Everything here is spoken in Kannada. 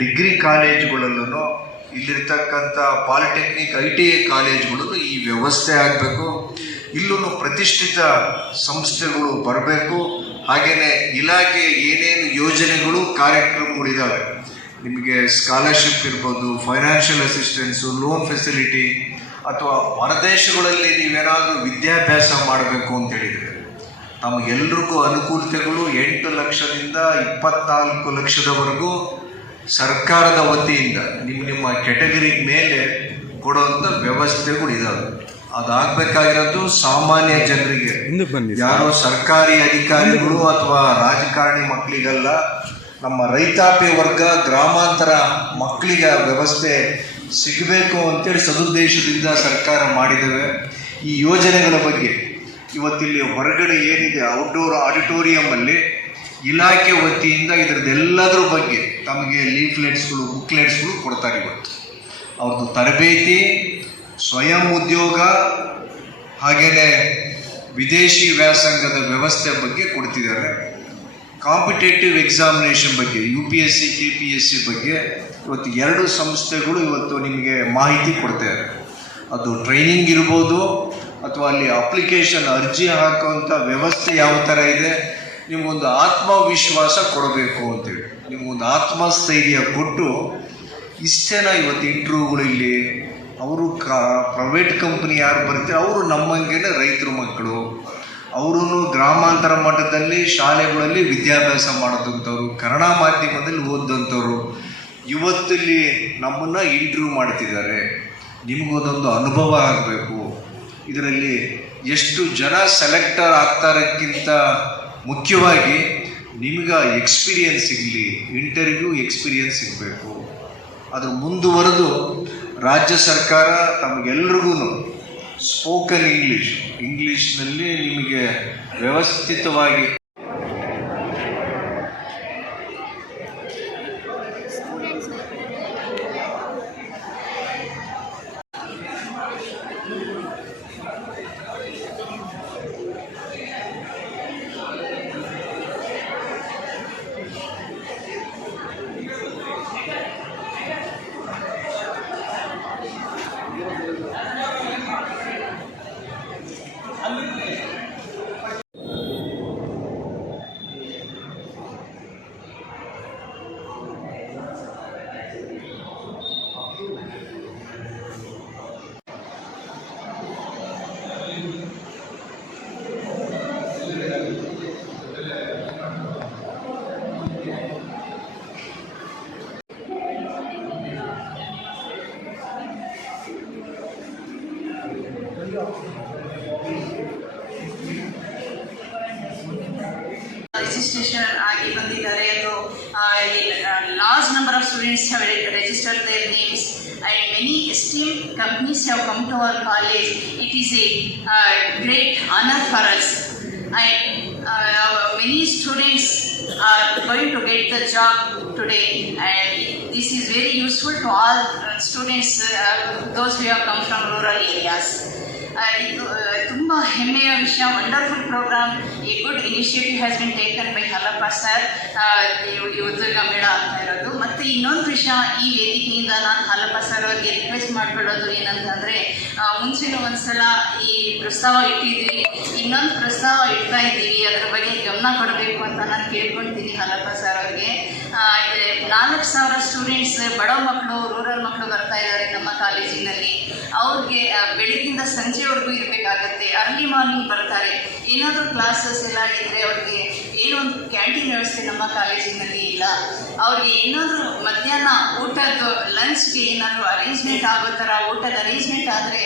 ಡಿಗ್ರಿ ಕಾಲೇಜುಗಳಲ್ಲೂ ಇಲ್ಲಿರ್ತಕ್ಕಂಥ ಪಾಲಿಟೆಕ್ನಿಕ್ ITI ಕಾಲೇಜುಗಳಲ್ಲೂ ಈ ವ್ಯವಸ್ಥೆ ಆಗಬೇಕು. ಇಲ್ಲೂ ಪ್ರತಿಷ್ಠಿತ ಸಂಸ್ಥೆಗಳು ಬರಬೇಕು. ಹಾಗೆಯೇ ಇಲಾಖೆ ಏನೇನು ಯೋಜನೆಗಳು ಕಾರ್ಯಕ್ರಮಗಳಿದ್ದಾವೆ, ನಿಮಗೆ ಸ್ಕಾಲರ್ಶಿಪ್ ಇರ್ಬೋದು, ಫೈನಾನ್ಷಿಯಲ್ ಅಸಿಸ್ಟೆನ್ಸು, ಲೋನ್ ಫೆಸಿಲಿಟಿ, ಅಥವಾ ಹೊರದೇಶಗಳಲ್ಲಿ ನೀವೇನಾದರೂ ವಿದ್ಯಾಭ್ಯಾಸ ಮಾಡಬೇಕು ಅಂತ ಹೇಳಿದರೆ ನಮಗೆಲ್ರಿಗೂ ಅನುಕೂಲತೆಗಳು 8 ಲಕ್ಷದಿಂದ 24 ಲಕ್ಷದವರೆಗೂ ಸರ್ಕಾರದ ವತಿಯಿಂದ ನಿಮ್ಮ ಕೆಟಗರಿ ಮೇಲೆ ಕೊಡುವಂಥ ವ್ಯವಸ್ಥೆಗಳು ಇದ್ದಾವೆ. ಅದಾಗಬೇಕಾಗಿರೋದು ಸಾಮಾನ್ಯ ಜನರಿಗೆ, ಯಾರೋ ಸರ್ಕಾರಿ ಅಧಿಕಾರಿಗಳು ಅಥವಾ ರಾಜಕಾರಣಿ ಮಕ್ಕಳಿಗಲ್ಲ, ನಮ್ಮ ರೈತಾಪಿ ವರ್ಗ ಗ್ರಾಮಾಂತರ ಮಕ್ಕಳಿಗೆ ವ್ಯವಸ್ಥೆ ಸಿಗಬೇಕು ಅಂತೇಳಿ ಸದುದ್ದೇಶದಿಂದ ಸರ್ಕಾರ ಮಾಡಿದ್ದೇವೆ. ಈ ಯೋಜನೆಗಳ ಬಗ್ಗೆ ಇವತ್ತಿಲ್ಲಿ ಹೊರಗಡೆ ಏನಿದೆ ಔಟ್ಡೋರ್ ಆಡಿಟೋರಿಯಮಲ್ಲಿ ಇಲಾಖೆ ವತಿಯಿಂದ ಇದರದ್ದೆಲ್ಲದರ ಬಗ್ಗೆ ತಮಗೆ ಲೀಫ್ಲೆಟ್ಸ್ಗಳು, ಬುಕ್ಲೆಟ್ಸ್ಗಳು ಕೊಡ್ತಾರೆ. ಇವತ್ತು ಅವ್ರದ್ದು ತರಬೇತಿ, ಸ್ವಯಂ ಉದ್ಯೋಗ, ಹಾಗೆಯೇ ವಿದೇಶಿ ವ್ಯಾಸಂಗದ ವ್ಯವಸ್ಥೆ ಬಗ್ಗೆ ಕೊಡ್ತಿದ್ದಾರೆ. ಕಾಂಪಿಟೇಟಿವ್ ಎಕ್ಸಾಮಿನೇಷನ್ ಬಗ್ಗೆ UPSC KPSC ಬಗ್ಗೆ ಇವತ್ತು 2 ಸಂಸ್ಥೆಗಳು ಇವತ್ತು ನಿಮಗೆ ಮಾಹಿತಿ ಕೊಡ್ತಾರೆ. ಅದು ಟ್ರೈನಿಂಗ್ ಇರ್ಬೋದು ಅಥವಾ ಅಲ್ಲಿ ಅಪ್ಲಿಕೇಶನ್ ಅರ್ಜಿ ಹಾಕುವಂಥ ವ್ಯವಸ್ಥೆ ಯಾವ ಥರ ಇದೆ, ನಿಮಗೊಂದು ಆತ್ಮವಿಶ್ವಾಸ ಕೊಡಬೇಕು ಅಂತೇಳಿ, ನಿಮಗೊಂದು ಆತ್ಮಸ್ಥೈರ್ಯ ಕೊಟ್ಟು ಇಷ್ಟೇನ ಇವತ್ತು ಇಂಟರ್ವ್ಯೂಗಳಲ್ಲಿ ಅವರು ಪ್ರೈವೇಟ್ ಕಂಪ್ನಿ ಯಾರು ಬರ್ತಾರೆ ಅವರು ನಮ್ಮಂಗೆನೇ ರೈತರ ಮಕ್ಕಳು, ಅವರು ಗ್ರಾಮಾಂತರ ಮಟ್ಟದಲ್ಲಿ ಶಾಲೆಗಳಲ್ಲಿ ವಿದ್ಯಾಭ್ಯಾಸ ಮಾಡೋದಂಥವ್ರು, ಕನ್ನಡ ಮಾಧ್ಯಮದಲ್ಲಿ ಓದಿದಂಥವ್ರು ಇವತ್ತಿಲ್ಲಿ ನಮ್ಮನ್ನು ಇಂಟರ್ವ್ಯೂ ಮಾಡ್ತಿದ್ದಾರೆ. ನಿಮಗೊಂದೊಂದು ಅನುಭವ ಆಗಬೇಕು. ಇದರಲ್ಲಿ ಎಷ್ಟು ಜನ ಸೆಲೆಕ್ಟರ್ ಆಗ್ತಾರಕ್ಕಿಂತ ಮುಖ್ಯವಾಗಿ ನಿಮ್ಗೆ ಎಕ್ಸ್ಪೀರಿಯನ್ಸ್ ಸಿಗಲಿ, ಇಂಟರ್ವ್ಯೂ ಎಕ್ಸ್ಪೀರಿಯನ್ಸ್ ಸಿಗಬೇಕು. ಅದ್ರ ಮುಂದುವರೆದು ರಾಜ್ಯ ಸರ್ಕಾರ ತಮಗೆಲ್ರಿಗೂ ಸ್ಪೋಕನ್ ಇಂಗ್ಲೀಷ್ನಲ್ಲಿ ನಿಮಗೆ ವ್ಯವಸ್ಥಿತವಾಗಿ ರಿಜಿಸ್ಟ್ರೇಷನ್ ಆಗಿ ಬಂದಿದ್ದಾರೆ. ಅದು large number of students have registered their names and many esteemed companies have come to our college. It is a great honor for us, and many students are going to get the job today, and this is very useful to all students, those who have come from rural areas. ಇದು ತುಂಬ ಹೆಮ್ಮೆಯ ವಿಷಯ. Wonderful programme. A good initiative has been taken by Halappa sir. ಈ ಉದ್ಯೋಗ ಮೇಳ ಆಗ್ತಾ ಇರೋದು. ಮತ್ತು ಇನ್ನೊಂದು ವಿಷಯ, ಈ ವೇದಿಕೆಯಿಂದ ನಾನು ಹಲಪ್ಪ ಸರ್ ಅವರಿಗೆ ರಿಕ್ವೆಸ್ಟ್ ಮಾಡ್ಕೊಳ್ಳೋದು ಏನಂತಂದರೆ, ಮುಂಚೆನೂ ಒಂದ್ಸಲ ಈ ಪ್ರಸ್ತಾವ ಇಟ್ಟಿದ್ದೀವಿ, ಇನ್ನೊಂದು ಪ್ರಸ್ತಾವ ಇಡ್ತಾ ಇದ್ದೀವಿ, ಅದರ ಬಗ್ಗೆ ಗಮನ ಕೊಡಬೇಕು ಅಂತ ನಾನು ಕೇಳ್ಕೊಳ್ತೀನಿ ಹಲಪ್ಪ ಸರ್ ಅವ್ರಿಗೆ. 4,000 ಸ್ಟೂಡೆಂಟ್ಸ್, ಬಡ ಮಕ್ಕಳು, ರೂರಲ್ ಮಕ್ಕಳು ಬರ್ತಾ ಇದ್ದಾರೆ ನಮ್ಮ ಕಾಲೇಜಿನಲ್ಲಿ. ಅವ್ರಿಗೆ ಬೆಳಗ್ಗಿಂದ ಸಂಜೆವರೆಗೂ ಇರಬೇಕಾಗತ್ತೆ. ಅರ್ಲಿ ಮಾರ್ನಿಂಗ್ ಬರ್ತಾರೆ. ಏನಾದರೂ ಕ್ಲಾಸಸ್ ಎಲ್ಲ ಇದ್ದರೆ ಅವ್ರಿಗೆ ಏನೋ ಒಂದು ಕ್ಯಾಂಟೀನ್ ವ್ಯವಸ್ಥೆ ನಮ್ಮ ಕಾಲೇಜಿನಲ್ಲಿ ಇಲ್ಲ. ಅವ್ರಿಗೆ ಏನಾದರೂ ಮಧ್ಯಾಹ್ನ ಊಟದ್ದು ಲಂಚ್ಗೆ ಏನಾದರೂ ಅರೇಂಜ್ಮೆಂಟ್ ಆಗೋ ಥರ ಊಟದ ಅರೇಂಜ್ಮೆಂಟ್ ಆದರೆ